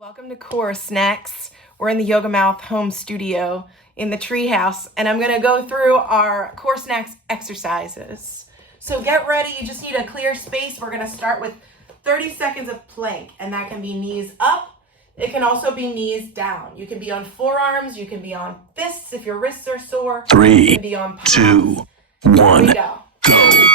Welcome to Core Snacks. We're in the Yoga Mouth home studio in the treehouse, and I'm going to go through our Core Snacks exercises. So get ready. You just need a clear space. We're going to start with 30 seconds of plank, and that can be knees up. It can also be knees down. You can be on forearms. You can be on fists if your wrists are sore. 3, be on 2, Here 1, we go. go.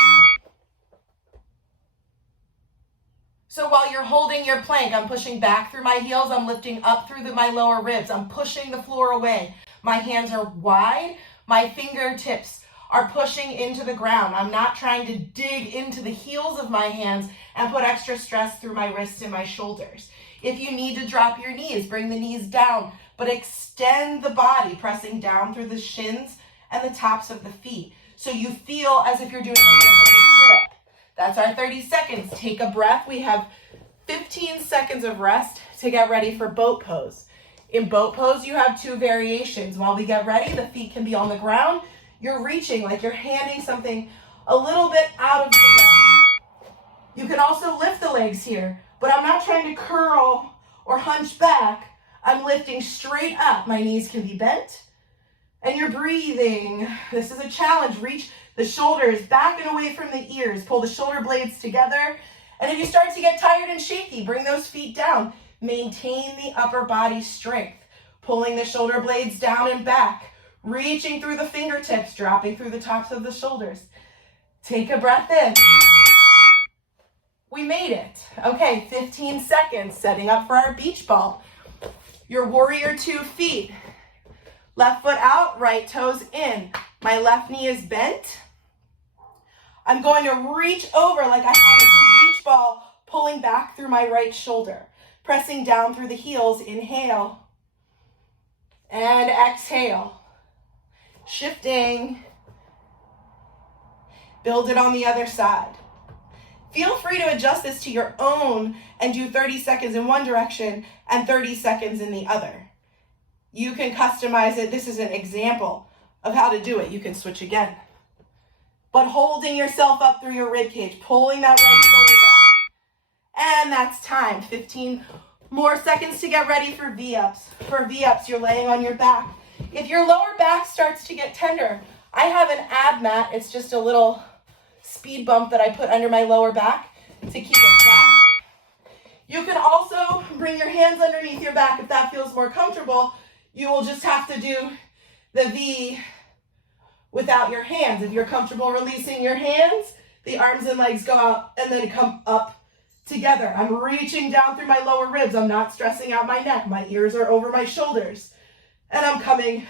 So while you're holding your plank, I'm pushing back through my heels. I'm lifting up through my lower ribs. I'm pushing the floor away. My hands are wide. My fingertips are pushing into the ground. I'm not trying to dig into the heels of my hands and put extra stress through my wrists and my shoulders. If you need to drop your knees, bring the knees down, but extend the body, pressing down through the shins and the tops of the feet. So you feel as if you're doing a little bit of a sit-up. That's our 30 seconds. Take a breath. We have 15 seconds of rest to get ready for boat pose. In boat pose, you have two variations. While we get ready, the feet can be on the ground. You're reaching like you're handing something a little bit out of the way. You can also lift the legs here, but I'm not trying to curl or hunch back. I'm lifting straight up. My knees can be bent, and you're breathing. This is a challenge. Reach the shoulders back and away from the ears. Pull the shoulder blades together. And if you start to get tired and shaky, bring those feet down. Maintain the upper body strength. Pulling the shoulder blades down and back. Reaching through the fingertips, dropping through the tops of the shoulders. Take a breath in. We made it. Okay, 15 seconds, setting up for our beach ball. Your warrior 2 feet. Left foot out, right toes in. My left knee is bent. I'm going to reach over like I have a big beach ball, pulling back through my right shoulder. Pressing down through the heels, inhale. And exhale. Shifting. Build it on the other side. Feel free to adjust this to your own and do 30 seconds in one direction and 30 seconds in the other. You can customize it. This is an example of how to do it. You can switch again. But holding yourself up through your rib cage, pulling that right shoulder back. And that's time. 15 more seconds to get ready for V-ups. For V-ups, you're laying on your back. If your lower back starts to get tender, I have an ab mat. It's just a little speed bump that I put under my lower back to keep it flat. You can also bring your hands underneath your back if that feels more comfortable. You will just have to do the V without your hands. If you're comfortable releasing your hands, the arms and legs go out and then come up together. I'm reaching down through my lower ribs. I'm not stressing out my neck. My ears are over my shoulders. And I'm coming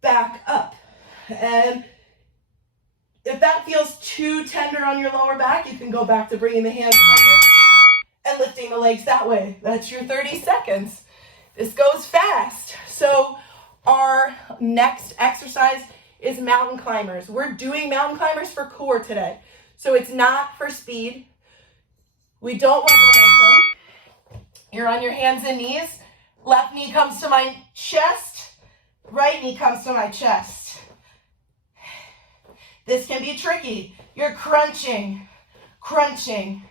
back up. And if that feels too tender on your lower back, you can go back to bringing the hands under and lifting the legs that way. That's your 30 seconds. This goes fast. So our next exercise is mountain climbers. We're doing mountain climbers for core today. So it's not for speed. We don't want momentum. You're on your hands and knees. Left knee comes to my chest. Right knee comes to my chest. This can be tricky. You're crunching, crunching,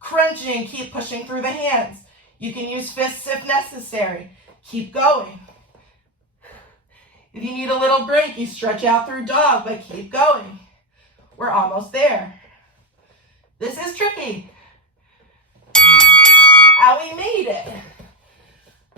crunching. Keep pushing through the hands. You can use fists if necessary. Keep going. If you need a little break, you stretch out through dog, but keep going. We're almost there. This is tricky. We made it.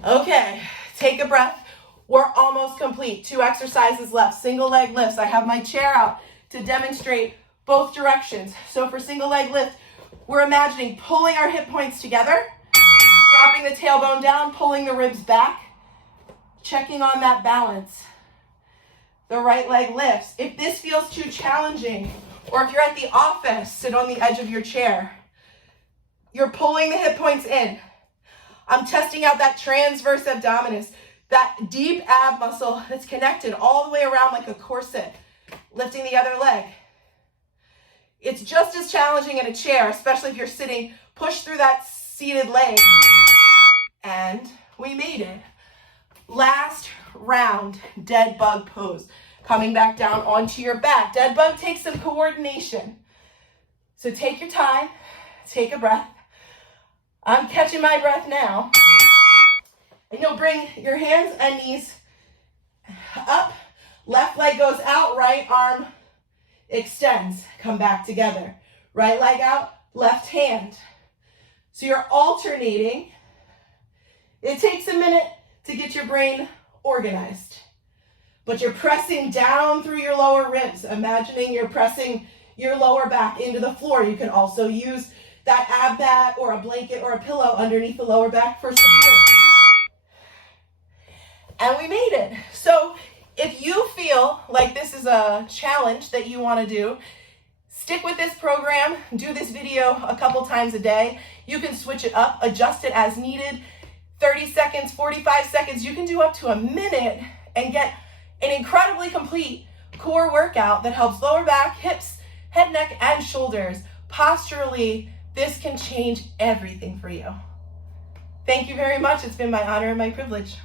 Okay, take a breath. We're almost complete. 2 exercises left. Single leg lifts. I have my chair out to demonstrate both directions. So for single leg lift, we're imagining pulling our hip points together, dropping the tailbone down, pulling the ribs back, checking on that balance. The right leg lifts. If this feels too challenging, or if you're at the office, sit on the edge of your chair. You're pulling the hip points in. I'm testing out that transverse abdominis, that deep ab muscle that's connected all the way around like a corset, lifting the other leg. It's just as challenging in a chair, especially if you're sitting. Push through that seated leg. And we made it. Last round, dead bug pose. Coming back down onto your back. Dead bug takes some coordination. So take your time, take a breath. I'm catching my breath now. And you'll bring your hands and knees up. Left leg goes out, right arm extends. Come back together. Right leg out, left hand. So you're alternating. It takes a minute to get your brain organized. But you're pressing down through your lower ribs, imagining you're pressing your lower back into the floor. You can also use that ab mat or a blanket or a pillow underneath the lower back for support. And we made it. So if you feel like this is a challenge that you want to do, stick with this program, do this video a couple times a day. You can switch it up, adjust it as needed. 30 seconds, 45 seconds, you can do up to a minute and get an incredibly complete core workout that helps lower back, hips, head, neck, and shoulders. Posturally, this can change everything for you. Thank you very much. It's been my honor and my privilege.